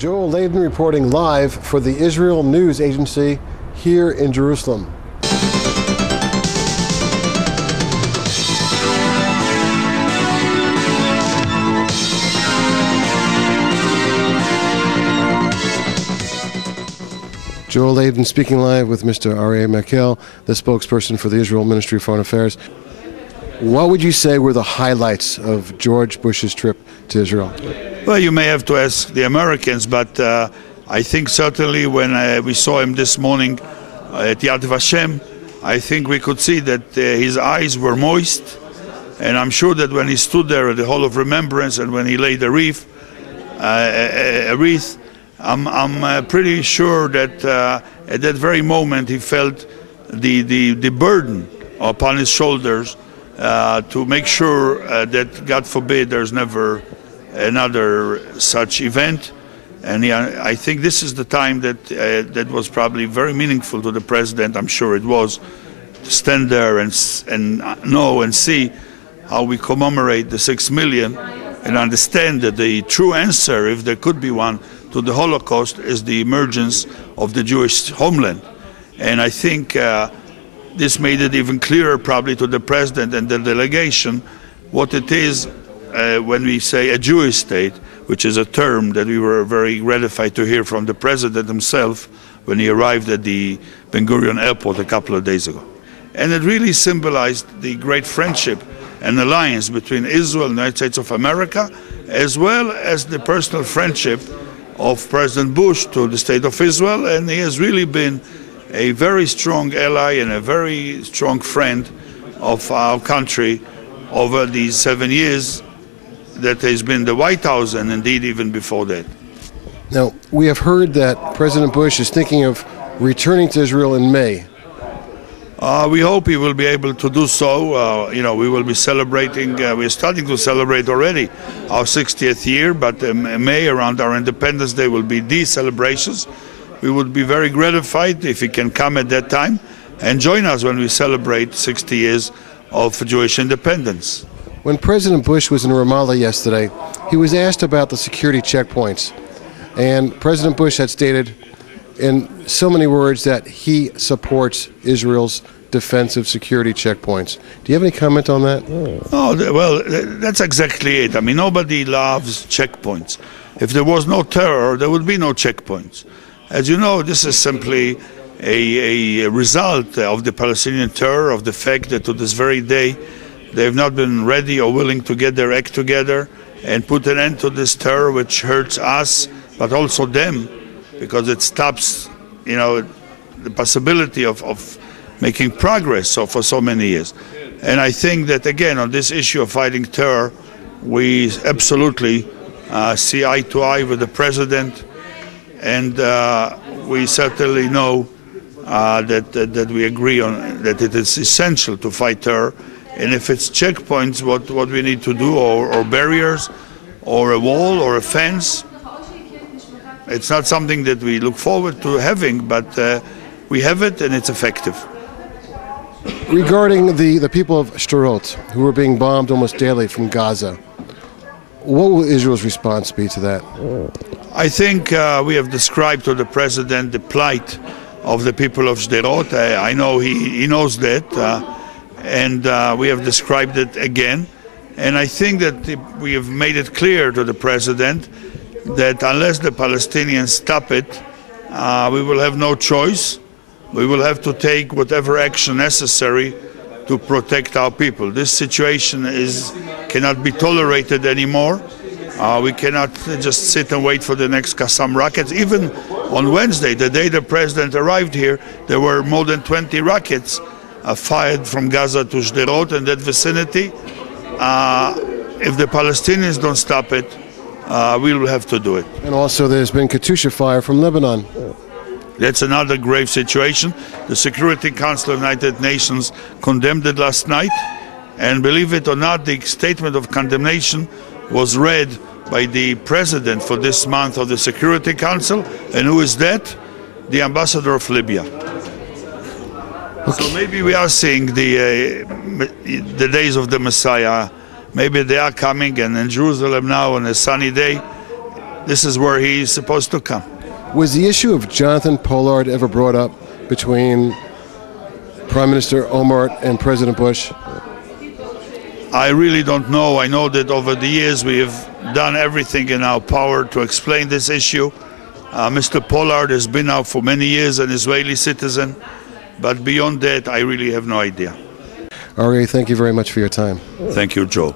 Joel Leyden reporting live for the Israel News Agency here in Jerusalem. Joel Leyden speaking live with Mr. Arye Mekel, the spokesperson for the Israel Ministry of Foreign Affairs. What would you say were the highlights of George Bush's trip to Israel? Well, you may have to ask the Americans, but I think certainly when we saw him this morning at Yad Vashem, I think we could see that his eyes were moist, and I'm sure that when he stood there at the Hall of Remembrance and when he laid a wreath, I'm pretty sure that at that very moment he felt the burden upon his shoulders to make sure that, God forbid, there's never another such event. And I think this is the time that was probably very meaningful to the president. I'm sure it was, to stand there and know and see how we commemorate the 6 million and understand that the true answer, if there could be one, to the Holocaust is the emergence of the Jewish homeland. And I think this made it even clearer probably to the president and the delegation what it is when we say a Jewish state, which is a term that we were very gratified to hear from the president himself when he arrived at the Ben Gurion airport a couple of days ago. And it really symbolized the great friendship and alliance between Israel and the United States of America, as well as the personal friendship of President Bush to the State of Israel. And he has really been a very strong ally and a very strong friend of our country over these 7 years that has been the White House, and indeed even before that. Now, we have heard that President Bush is thinking of returning to Israel in May. We hope he will be able to do so. We will be celebrating, we're starting to celebrate already our 60th year, but in May, around our Independence Day, will be these celebrations. We would be very gratified if he can come at that time and join us when we celebrate 60 years of Jewish independence. When President Bush was in Ramallah yesterday, he was asked about the security checkpoints. And President Bush had stated in so many words that he supports Israel's defensive security checkpoints. Do you have any comment on that? Oh, well, that's exactly it. I mean, nobody loves checkpoints. If there was no terror, there would be no checkpoints. As you know, this is simply a result of the Palestinian terror, of the fact that to this very day, they have not been ready or willing to get their act together and put an end to this terror, which hurts us, but also them, because it stops, the possibility of making progress for so many years. And I think that, again, on this issue of fighting terror, we absolutely see eye to eye with the president, and we certainly know that we agree on that it is essential to fight terror. And if it's checkpoints, what we need to do, or barriers, or a wall, or a fence, it's not something that we look forward to having, but we have it and it's effective. Regarding the people of Sderot, who are being bombed almost daily from Gaza, what will Israel's response be to that? I think we have described to the president the plight of the people of Sderot. I know he knows that. And we have described it again. And I think that we have made it clear to the president that unless the Palestinians stop it, we will have no choice. We will have to take whatever action necessary to protect our people. This situation cannot be tolerated anymore. We cannot just sit and wait for the next Kassam rockets. Even on Wednesday, the day the president arrived here, there were more than 20 rockets fired from Gaza to Sderot and that vicinity. If the Palestinians don't stop it, we will have to do it. And also there's been Katyusha fire from Lebanon. That's another grave situation. The Security Council of the United Nations condemned it last night, and believe it or not, the statement of condemnation was read by the president for this month of the Security Council. And who is that? The ambassador of Libya. Okay. So maybe we are seeing the days of the Messiah. Maybe they are coming, and in Jerusalem now on a sunny day, this is where he's supposed to come. Was the issue of Jonathan Pollard ever brought up between Prime Minister Omar and President Bush? I really don't know. I know that over the years we have done everything in our power to explain this issue. Mr. Pollard has been now for many years an Israeli citizen, but beyond that, I really have no idea. Arye, thank you very much for your time. Thank you, Joe.